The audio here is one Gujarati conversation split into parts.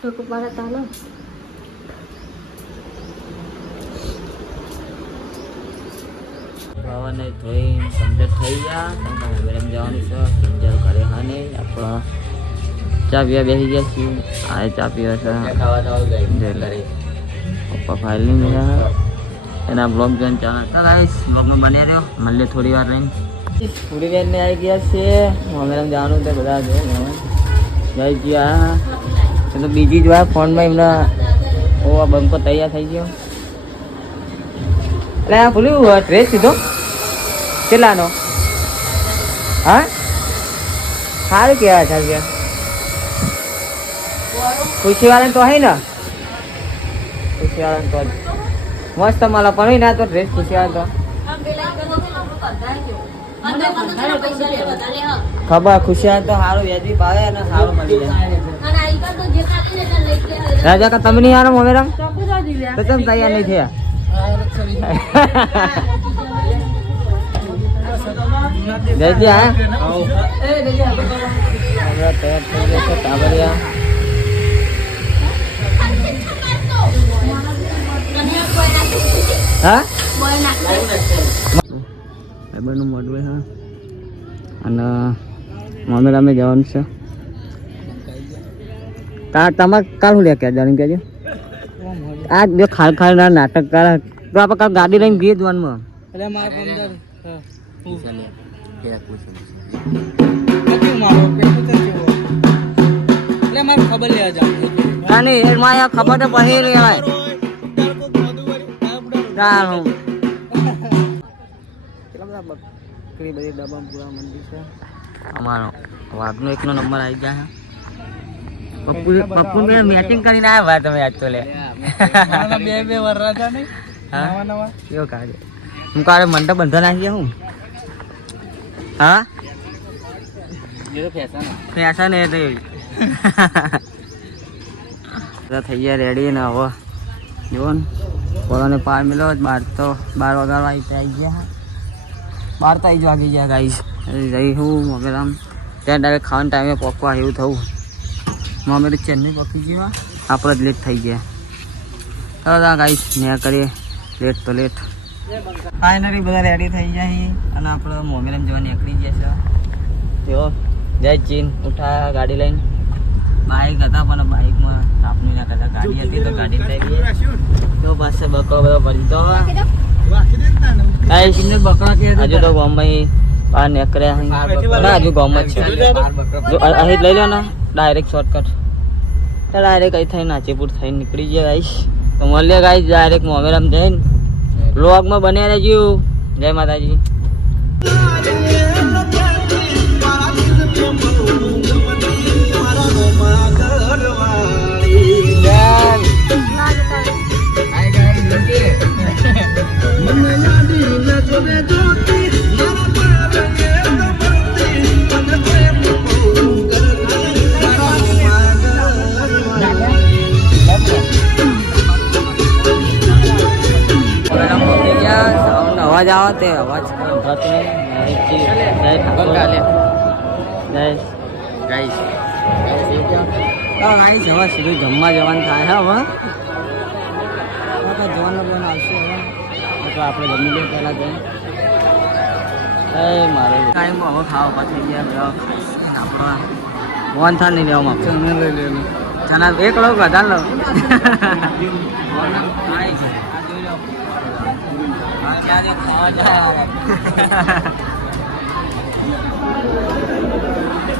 ટોકું પાડે તાલો ભાવાને ધોઈ કમ્પ્લીટ થઈ ગયા વેરમ જવાની છે પિંજર કરે હા નહીં આપણા ચા પીવા બેસી ગયા છીએ આ ચા પીવા છે પપ્પા ફાઇલ નહીં ગયા એના બ્લોગ જોઈને ચાલે તો ગાઈસ બ્લોગમાં બને રહ્યો મળીએ થોડી વાર રહીને થોડી બેનને આવી ગયા છે મમેરામ જવાનું તો બધા જો જઈ ગયા તો બીજી વાર ફોનમાં એમના ઓ આ બંકો તૈયાર થઈ ગયો. એટલે આ ભૂલ્યું ડ્રેસ સીધો? કેટલાનો? હા? સારું કહેવાય કે ખુશીવાળાને તો હે ને? ખુશીવાળાને તો મસ્ત મળે પણ ને તો ડ્રેસ ખુશીવાળા તો. ખબર ખુશીવાળા તો સારું વ્યાજબી પાવે અને સારું મળી જાય. રાજા કા તમે નહીં આરો મમેરામ તો તમે તૈયાર નહીં થયા? જયજી આપણા તૈયાર થઈ ગયા છે કાબરિયા હા ભાઈબંધનું મોડવે હા. અને મમ્મી રામે જવાનું છે. તા તમારે કાલ શું લે કે જાણી કહેજો આ જો ખાલ ખાલ ના નાટક કરે. તો આપણે કાલ ગાડી લઈને ગઈએ જવાનમાં? એટલે મારે પંદર એટલે મારે? ખબર લેવા જાવ ખબર તો પછી લેવાય. ચાલ બકરી બધી પૂરા મંદિર છે? અમારો વાઘનો એકનો નંબર આવી ગયા છે. પપ્પુ પપ્પુ બે મેચિંગ કરીને આવ્યા ભાઈ તમે આજ તો લે. બે બે વરરા છે ને નવા નવા. કેવો હું કાલે મંડપ બંધા નાખી ગયા હું. હા? એ તો ફેશન ફેશન એ તો. થઈ ગયા રેડી ને હવે. જુઓ ને. પોતાને પાર મિલો બાર તો બાર વાગ્યા આવી ગયા. બાર તો આવી જ વાગી ગયા ગાઈશ જઈ હું મગર ત્યાં ડાયરેક્ટ ખાવાના ટાઈમે પોકવા એવું થવું મમ્મી તો ચેન્નઈ પકી ગયા આપણે જ લેટ થઈ ગયા. ચાલો ગાઈશ ને કરીએ. લેટ તો લેટ ફાઇનલી બધા રેડી થઈ છીએ અને આપણે મોમેરમ જવા નીકળી ગયા છે. તેઓ જય ચીન ઉઠા ગાડી લઈને. બાઇક હતા પણ બાઇકમાં આપણી ના કરતા ગાડી હતી તો ગાડી લઈ ગઈ તો પાસે બકરો બધો ભરી તો હજુ તો ગામમાં બહાર નીકળ્યા. હજુ ગામમાં છે. અહીં લઈ લો ને. ડાયરેક્ટ શોર્ટકટ ડાયરેક્ટ અહીં થઈને નાચીપુર થઈને નીકળી જાય ગાઈશ તો મળીએ ગાઈશ ડાયરેક્ટ મોમેરામ જઈને. બ્લોગમાં બન્યા રહેજો. જય માતાજી. મોમેરામ અવાજ આવે તે અવાજ. ગાઈસ હવે સીધું જમવા જવાનું થાય હે હવે? તો જવાનું પ્લાન આવશે હવે. તો આપણે જમી લઈએ પહેલાં એ મારે ટાઈમ હવે ખાવા પાછી ગયા આપણા નહીં લેવા ચને લઈ લેવાનું. ચના એક લો વધારે લો.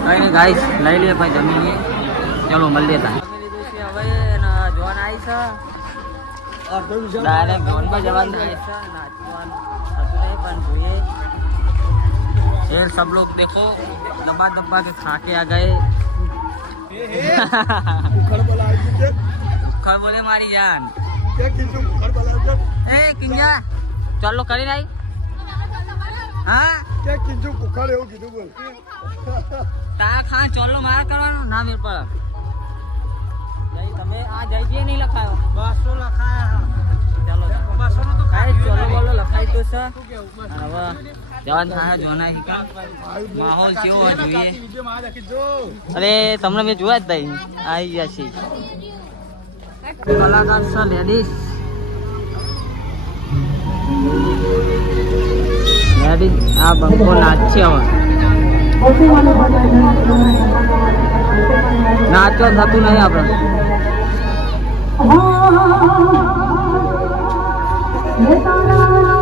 કઈ નહીં ગાઈસ લઈ લઈએ પછી જમી લઈએ ચલો મળીએ તા હવે જોન આવી છે ડાયરેક્ટ જોનમાં જવાનું થાય છે નાચવાનું થતું નહીં પણ જોઈએ ये सब लोग देखो दबा दबा के खा के आ गए खर बोले मारी जान ए किंगा चलो કરી નાઈ હા? કે કીધું કુખાડ એવું કીધું બોલ. તારા ખા ચોલો માર કરવાનો? ના મેર પર જઈ તમે આ જઈજે નહીં લખાયો? બસો લખાયા ચાલો બસો નું તો કાઈ ચોલો બોલો લખાઈ તો છે હવે જવાન થાય જોના માહોલ કેવો જોઈએ. અરે તમને મેં જોયા જ ભાઈ આવી ગયા છે કલાકાર છે લેડીઝ. લેડીઝ આ બંકો નાચશે હવે. નાચો થતું નહીં આપણે. હરિદમ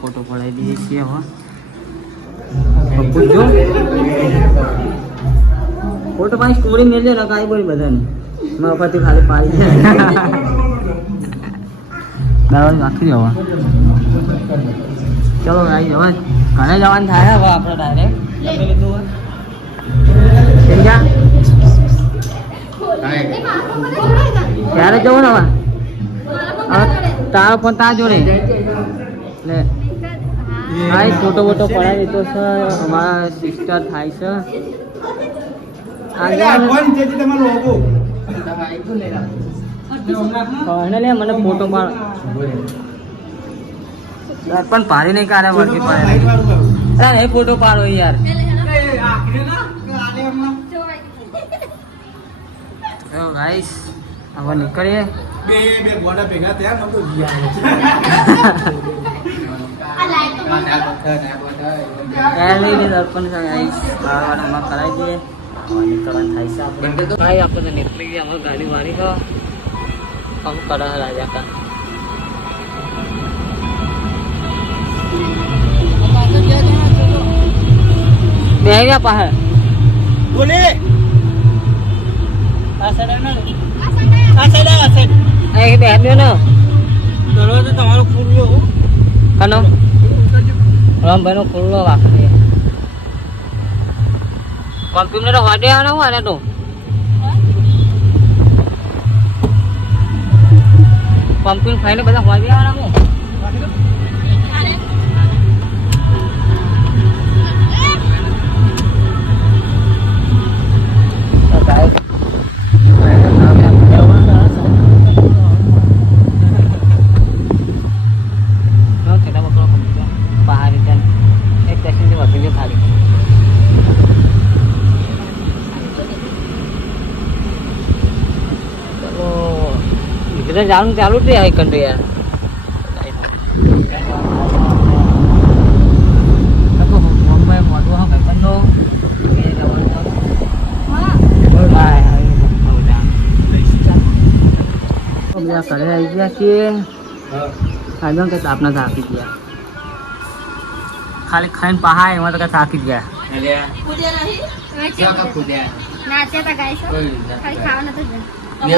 ફોટો પડાવી દઈએ છીએ હવે પપ્પુ જો. ફોટો પાછી સ્ટોરી મેળજો ને કાંઈ બોલી બધાને. મારા પરથી ખાલી પાડી દાવા નાખી દેવા ચલો આવી હવે ઘરે જવાનું થાય હવે આપણે ડાયરેક્ટ સમજ્યા ક્યારે જવું ને હવે? તારો પણ તાર જોડે. લે. હા ફોટો બોટો પડાવી દીધો છે. અમારા સિસ્ટર થાય છે. મને ફોટો પાડ. પણ પાડી નહીં કાઢે વળગી પાડે અરે એ ફોટો પાડો યાર. ગાઈસ હવે નીકળીએ. બે બે ભેગા થયા ફેમિલી દર્પણ ગાઈસ ખાવાનું હમણાં કરાવી દઈએ નીકળવાનું થાય છે આપણે તો ભાઈ આપણે તો નીકળી ગયા અમારી ગાડી વાળી તો કામ કરા રાજા કા બે ગયા પાહે બોલે આ સાઈડ આ સાઈડ આ સાઈડ આ સાઈડ આ બે મ્યો ને દરવાજો તમારો ખુલ્યો. કનો રામભાઈ નો ખુલ્લો વાકડી કોમ્પ્યુટર હોડે આનો હું આને તો કોમ્પ્યુટર ખાઈને બધા હોડે આવવાના હું એટલે જાણું ચાલુ જ રહે કંટ્રી યાર ઘરે આવી ગયા છીએ. આજે કે તાપના થાકી ગયા. ખાલી ખાઈને પહાય એમાં તો કે થાકી ગયા.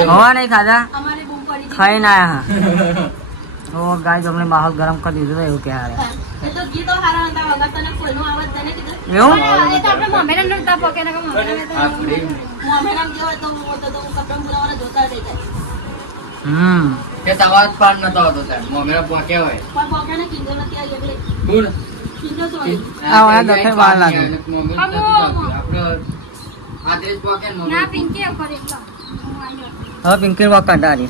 ખાવા નહીં ખાધા? ખાઈને આયા હા. તો ગાય અમને માહોલ ગરમ કરી દીધો એવું કે હારે એવું? હમ. કે તવાજ પાર નતો આવતો તાર. મમેરા પોક્યા હોય. દૂર આ વાળા દખે વાર લાગે આપણે આદરેજ પોકે ના પિંકી અખર એટલો હું હવે પિંકી વાક કાઢાની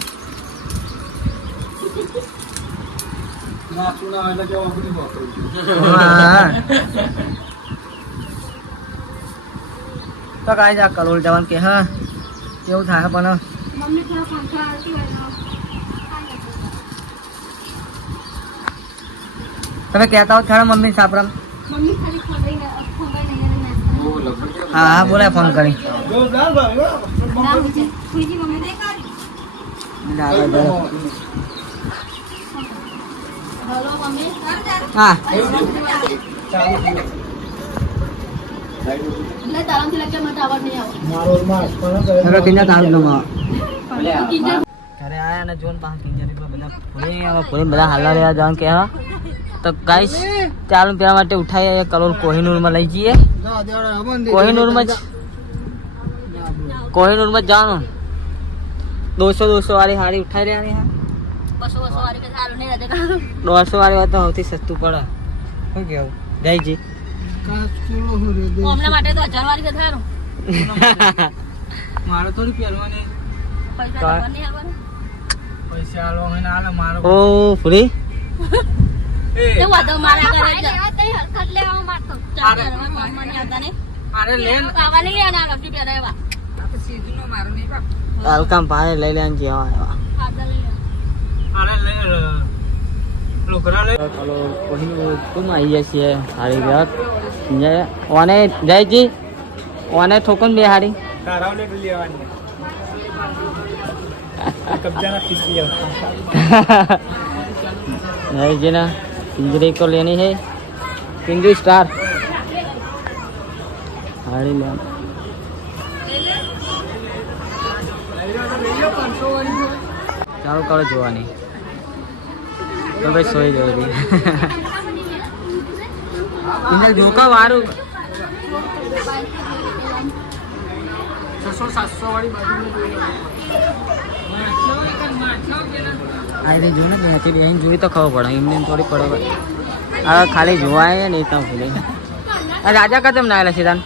નાખું ના એટલે કેવા બધું વાપરું તો કાંઈ જા કલોલ જવાનું કે હા એવું થાય પણ? તમે કહેતા હો ખરા મમ્મી સાપરામ? હા હા બોલે ફોન કરી. જોરદાર ભાઈ, હો. ચલો કિંજા તારું કિંજલ ઘરે આયા અને જોન પાસે કિંજારી બધા ફૂલી હવે બધા હાલા રહ્યા જવાનું કે તો ગાઈસ ચાલુ પેલા માટે ઉઠાઈ કલોલ કોહિનૂરમાં લઈ જઈએ. કોહિનૂરમાં જ કોહિનૂરમાં જવાનું. દોસો દોસો વાળી હાડી ઉઠાઈ રહ્યા દોઢસો વાળી હોય તો સૌથી સસ્તું પડે. શું કેવું? જયજી. હમણાં માટે તો હજાર વાળી કે સારું મારે થોડી પહેરવાની પૈસા આલવા આલે મારો ઓ મારે જ લેવા આવતા મારે લેન કાવા નહીં. રફી ભાઈ લઈ લે જેવા એવા. ખાધા લઈ લેવા મારે લે લોકરા લે ચાલો કોહિનૂર કોમ આવી જાય છીએ હારી ગયા જય ઓને જયજી ઓને ઠોકન બે હારી તારાવ લે લેવાની કબજાના ખીસી जयजी ना पिंजरे को लेनी है पिंजरी स्टार हाड़ी ले ચાલુ કરો જોવાની તો ભાઈ સોઈ જવું પિંજર ધોકા વારું જો ને ત્યાંથી બેહીને જોઈ તો ખબર પડે. એમને થોડી પડે હવે ખાલી જોવાય ને એ તો ભૂલી આ રાજા કદમ ના આવેલા છે તાન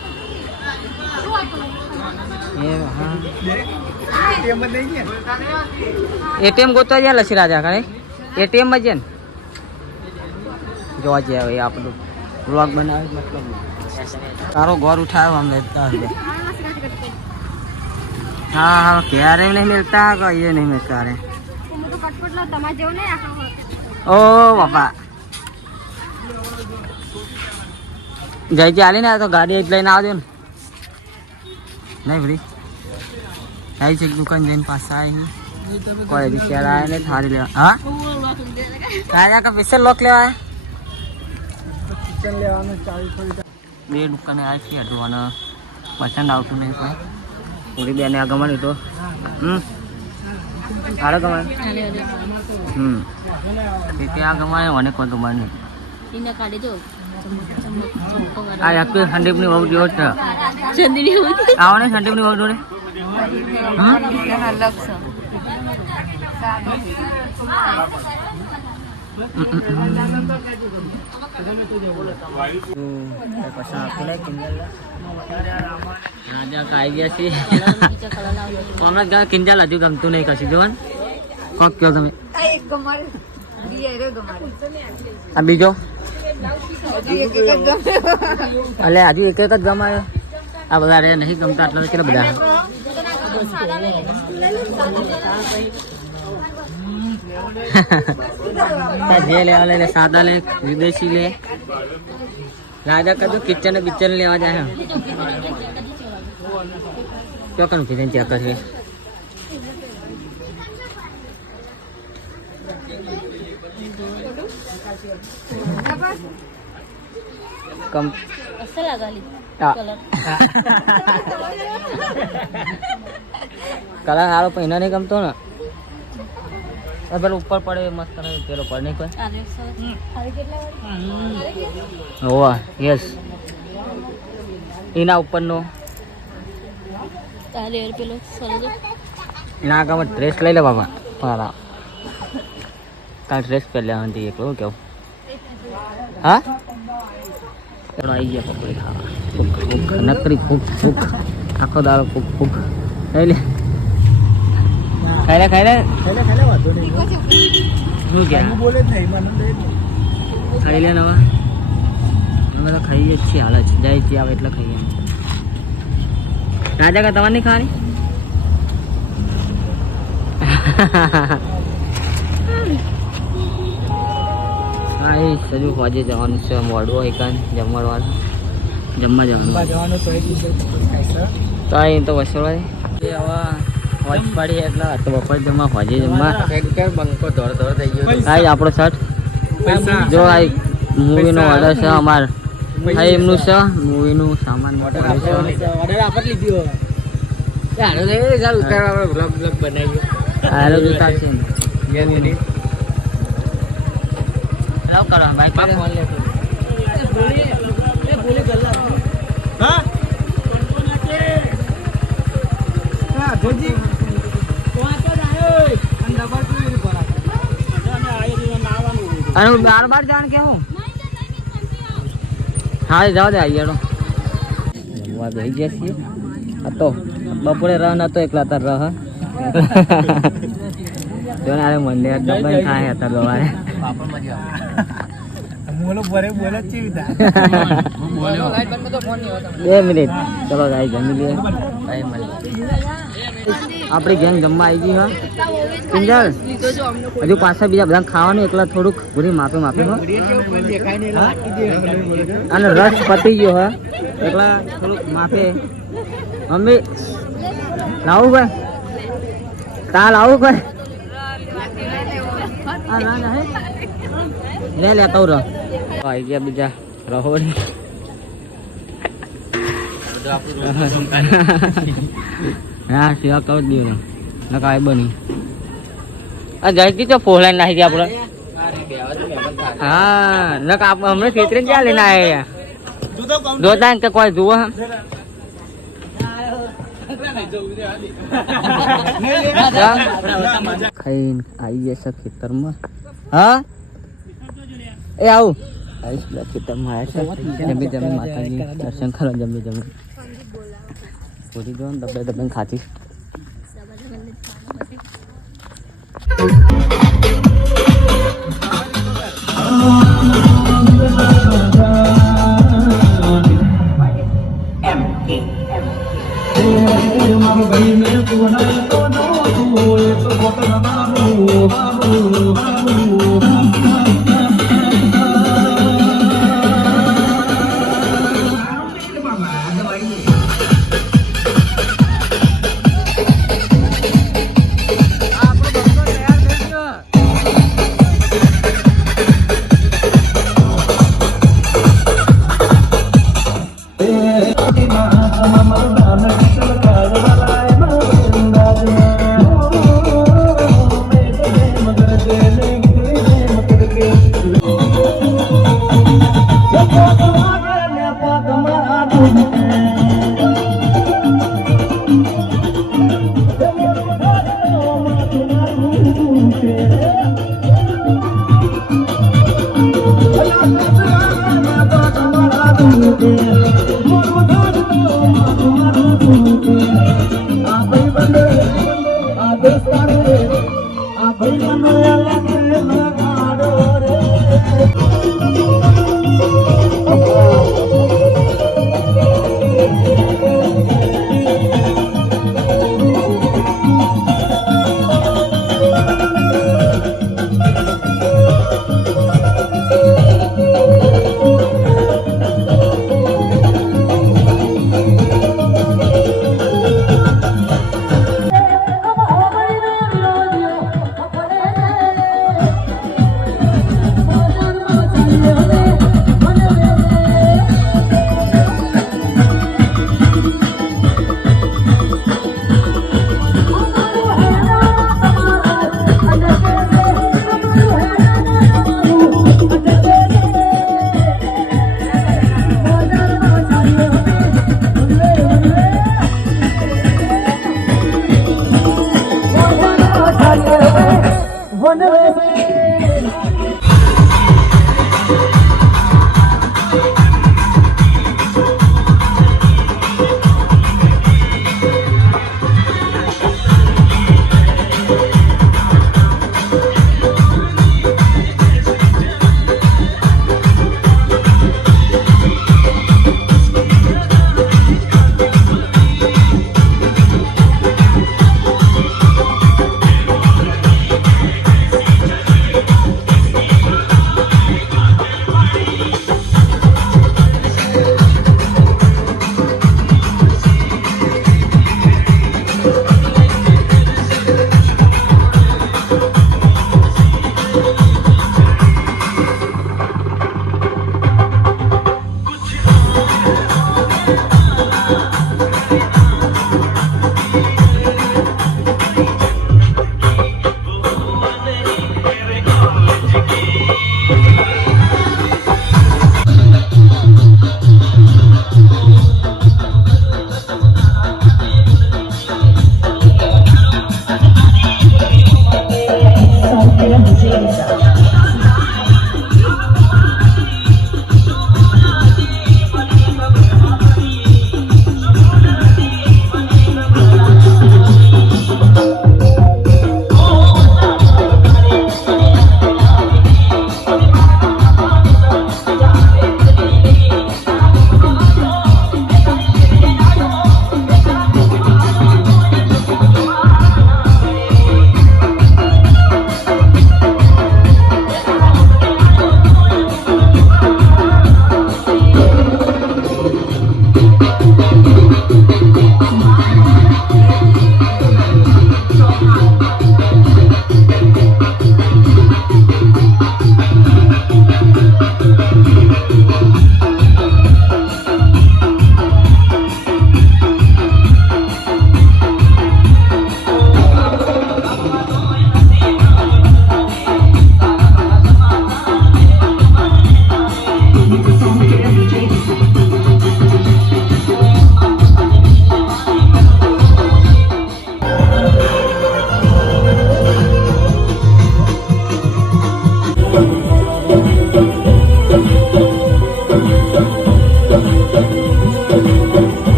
એટીએમ ગોતવા ગયા લસી રાજા ખરે એટીએમમાં છે ને? જોવા જાય હવે આપણું વ્લોગ બનાવે મતલબ. તારો ઘર ઉઠાવ્યો અમને હા હા, ક્યારે નહીં મિલતા, કહીએ નહીં મિલતા રે ઓ, બાપા. જઈ આલી ને તો ગાડી જ લઈને આવજો ને. નહીં ભરી જાય છે દુકાન જઈને પાછા આવી કોઈ બી આવ્યા ને થારી લેવા. હા? રાજા કા પૈસા લોક લેવા? આયા? કિચન લેવાનું ચાલીસ બે દુકાને આ છે હજુ પસંદ આવતું નહીં કોઈ. પૂરી બેને આ ગમાડી તો. હમ? સારો ગમાય હમ. તે આ ગમાય મને કોઈ ગમાય નહીં. આ આખી સંદીપની વહુ જેવો છે. ચંદની હોય આવો ને સંદીપની વહુ જોડે? હમ? ગયા કિંજલ હજુ ગમતું નહીં કશું જોવાનું કોક તમે. આ બીજો? અલે, હજુ એક એક જ ગમાયો. આ બધા રે નહીં ગમતા, આટલા કેટલા બધા? જે લેવા લે લે સાદા લે વિદેશી લે રાજા કદું કિચન બિચન લેવા જાય ક્યો કનું કિચન ચેક કરશે કમ असं लागाली હા. कलर કલર સારો પહેના નહીં ગમતો ને આ પેલો ઉપર પડે મસ્ત રહે પેલો પડે નહીં કોઈ? ઓવા યસ એના ઉપરનો. તારે એર પેલો સરજો એના આગળ ડ્રેસ લઈ લે બાબા મારા કાલ ડ્રેસ પહેરી લેવાની એકલો કેવું? હા? એનો આવી ગયા પકડી ખાવા. ભૂખ ભૂખ નકરી ભૂખ ભૂખ આખો દાડો ભૂખ ભૂખ લઈ લે. ખાઈ લે ખાઈ લે. ખાલે ખાલે વાંધો નહીં. શું કે? હું બોલે જ નહીં મને. ખાઈ લે નવા. અમે તો ખાઈએ જ છીએ હાલ જ. જાય છે આવે એટલે ખાઈએ. રાજા કા તમારે નહીં ખાવાની? હા એ સજુ હોજે જવાનું છે મોડું હોય કાન જમવાડવાનું જમવા જવાનું. તો અહીં તો વસોડવા હવે હોજ પડી એટલે તો બપોર જમવા હોજે જમવા બંકો ધોર ધોર થઈ ગયો આ આપણો શર્ટ. પૈસા. જો આ મૂવીનો ઓર્ડર છે અમાર. હા એમનું છે મૂવીનું સામાન મોટો છે. ઓર્ડર આપત લીધો ચાલો રે ચાલ ઉતાર આપણે બ્લોગ બ્લોગ બનાવીએ. આરો જોતા છે ને યાર લાવ કરો ભાઈ બાપ ફોન લે હા? હા ધોજી હું બાર બાર જાણ કે હું? હા જાવ દે, આઈ યાડો જમવા બેસી ગયા છીએ. આ તો બપોરે રહ નતો એકલા તાર રહ. જો ને મને ડબ્બા ખાય હતા હોતો બે મિનિટ. ચલો ગાઈ જમી લઈએ આપણી ગેંગ જમવા આવી ગઈ, હા. પિંજલ હજુ પાછા બીજા બધા ખાવાનું, એકલા થોડુંક પૂરી માપે માફી હો. અને રસ પતી ગયો, હે. એકલા થોડુંક માપે. મમ્મી, લાવું ભાઈ. તા લાવું ભાઈ. લે લેતા રહો આવી ગયા બીજા રહોડી. હા સેવા કહું જ દઉં ને કાંઈ બની આ જઈ કીધો ફોલાઈને નાખી દે આપણે હા નક આપ હમણાં ખેતરે ક્યાં લઈને આયા તું તો કમ જોતા ને કે કોઈ જુઓ ખાઈને આવી જશે ખેતરમાં. હા? એ આવું. આવીશ પેલા ખેતરમાં આવ્યા છે. જમી જમી માતાજી. દર્શન કરો જમી જમી. પૂરી દો ને દબાઈ દબાઈને ખાતી. બાબુ બાબુ બાબુ